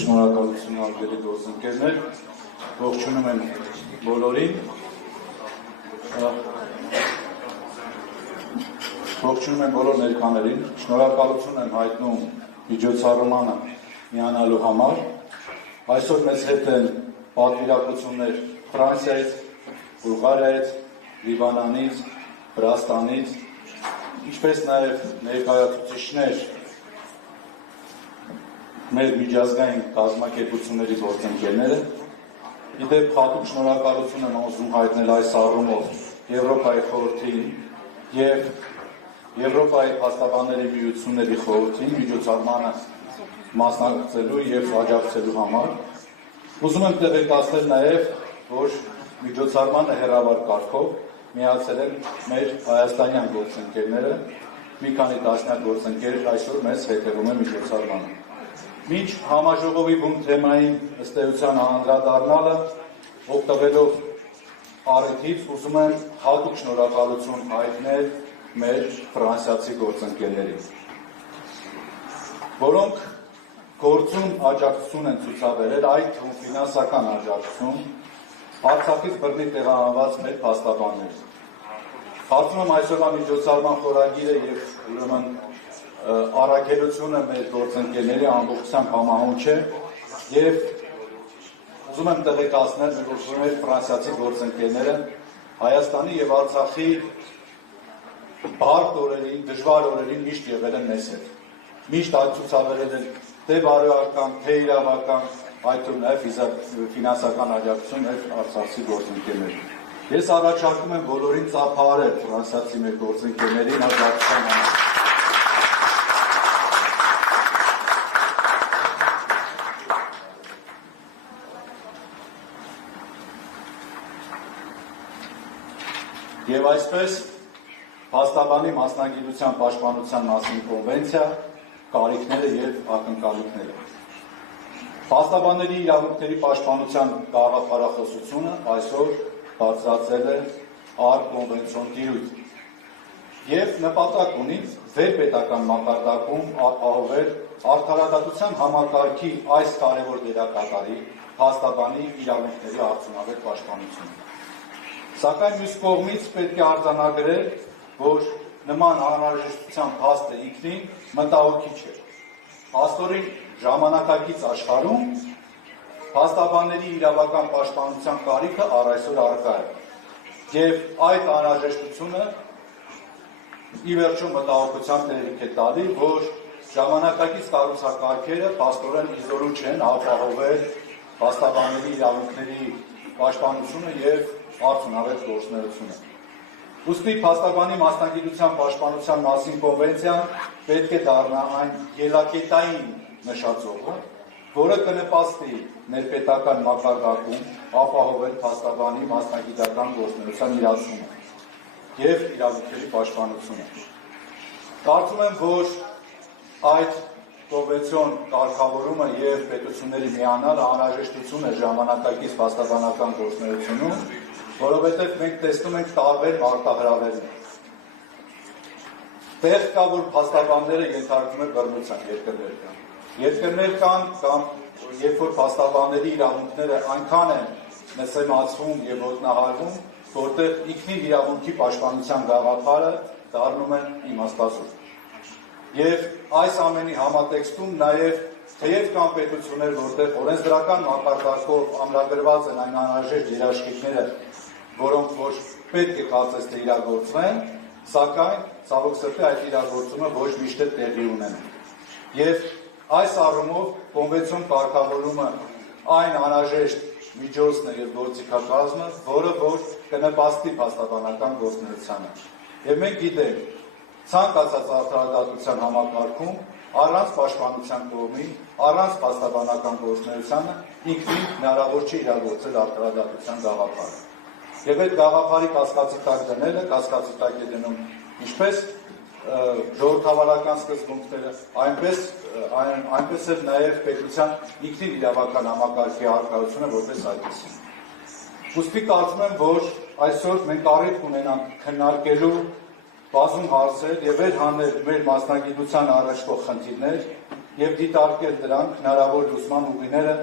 Շնորհակալություն արգելի գործընկերներ, ողջունում եմ բոլորին, ողջունում եմ բոլոր ներկաներին, շնորհակալություն եմ հայտնում միջոցառմանը միանալու համար, այսօր մեզ հետ են պատվիրակություններ Ֆրանսիայից, Բուլղարիայից, Լիբանանից, Վրաստանից, ինչպես նաև ներկայացուցիչներ մեր միջազգային կազմակերպությունների գործընկերները, իդեպ հատուկ շնորհակալություն եմ ուզում հայտնել այս առումով Եվրոպայի խորհրդին և Եվրոպայի փաստաբանների միությունների խորհրդին միջոցառմանը մասնակցելու և աջակցելու համար։ Ուզում եմ տեղեկացնել նաև, որ միջոցառմանը հեռավար կարգով միացել են մեր հայաստանյան գործընկերները, մի քանի տասնյակ գործընկեր այսօր մեզ հետևում են միջոցառմանը։ Մինչ համաժողովի բուն թեմային ըստ էության անդրադառնալը, օգտվելով առիթից, ուզում եմ հատուկ շնորհակալություն հայտնել մեր ֆրանսիացի գործընկերներին, որոնք գործուն աջակցություն են ցուցաբերել, այդ թվում ֆինանսական աջակցություն, Արցախից բռնի տեղահանված մեր փաստաբաններին։ Կարծում եմ այսօրվա միջոցառման խորագիրը և ուրեմն առաքելությունը մեր գործընկերների ամբողջությամբ համահունչ է և ուզում եմ տեղեկացնել, որ մեր ֆրանսիացի գործընկերները Հայաստանի և Արցախի բարդ օրերին, դժվար օրերին միշտ եղել են մեզ հետ։ Միշտ այդ ցուցաբերել են թե բարոյական, թե իրավական, այդ թվում նաև ֆինանսական աջակցություն մեր արցախցի գործընկերներին։ Ես առաջարկում եմ բոլորին ծափահարել ֆրանսիացի մեր գործընկերներին աջակցության համար։ Եվ այսպես փաստաբանի մասնագիտության պաշտպանության մասին կոնվենցիա, կարիքները և ակնկալիքները։ Փաստաբանների իրավունքների պաշտպանության գաղափարախոսությունը այսօր բարձրացել է կոնվենցիոն տիրույթ և նպատակ ունի վերպետական մակարդակում ապահովել արդարադատության համակարգի այս կարևոր դերակատարի փաստաբանի իրավունքների արդյունավետ պաշտպանությունը։ Սակայն մյուս կողմից պետք է արձանագրել, որ նման անհրաժեշտության փաստը ինքնին մտահոգիչ է։ Աստորին ժամանակակից աշխարհում փաստաբանների իրավական պաշտպանության կարիքը առ այսօր առկա է։ Եվ այդ անհրաժեշտությունը ի վերջո մտահոգության տեղիք է տալի, որ ժամանակակից կառուցակարգերը փաստորեն իզորու չեն ապահովել փաստաբանների իրավունքների պաշտպանությունը և արդյունավետ գործունեությունը։ Ուստի փաստաբանի մասնագիտության պաշտպանության մասին կոնվենցիան պետք է դառնա այն ելակետային նշաձողը, որը կնպաստի ներպետական մակարդակում ապահովել փաստաբանի մասնագիտական գործունեության իրացումը և իրավունքների պաշտպանությունը։ Կարծում եմ, որ այդ կոնվենցիոն կարգավորումը և պետությունների միանալը անհրաժեշտություն է ժամանակակից փաստաբանական գործունեությունում, որովհետև մենք տեսնում ենք տարբեր մարտահրավերներ։ Տեղ կա, որ փաստաբանները ենթարկվում են բռնության երկրներ կան։ Երկրներ կան կամ երբ որ փաստաբանների իրավունքները այնքան են նսեմացվում և ոտնահարվում, որտեղ ինքնին իրավունքի պաշտպանության գաղափարը դառնում են իմաստազուրկ։ Եվ այս ամենի համատեքստում նաև թեև կան պետություններ, որտեղ օրենսդրական մակարդակով ամրագրված են այն անհրաժեշտ երաշխիքները, որոնք որ պետք է կարծես թե իրագործվեն, սակայն ցավոք սրտի այդ իրագործումը ոչ միշտ է տեղի ունենում։ Եվ այս առումով կոնվենցիոն կարգավորումը այն անհրաժեշտ միջոցն է և գործիքակազմը, որը որ կնպաստի փաստաբանական գործունեությանը։ Եվ մենք գիտենք, ցանկացած արդարադատության համակարգում առանց պաշտպանության կողմի, առանց փաստաբանական գործունեությանը ինքնին հնարավոր չէ իրագործել արդարադատության գաղափարը։ Եվ այդ գաղափարի կասկածի տակ դնելը կասկածի տակ է դնում ինչպես ժողովրդավարական սկզբունքները, այնպես էլ նաև պետության ինքնին իրավական համակարգի առկայությունը որպես այդպիսին։ Ուստի կարծում եմ, որ այսօր մենք առիթ ունենանք քննարկելու բազում հարցեր և վեր հանել մեր մասնագիտության առաջվող խնդիրներ եւ դիտարկել դրանք հնարավոր լուսման ուղիները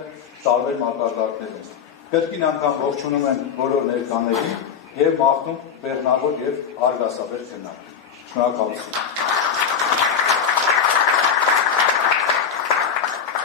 տարբեր մակարդակներում։ Կրկին անգամ ողջունում եմ բոլոր ներկաներին եւ մաղթում բեղմնավոր եւ արգասաբեր քննարկում։ Շնորհակալություն։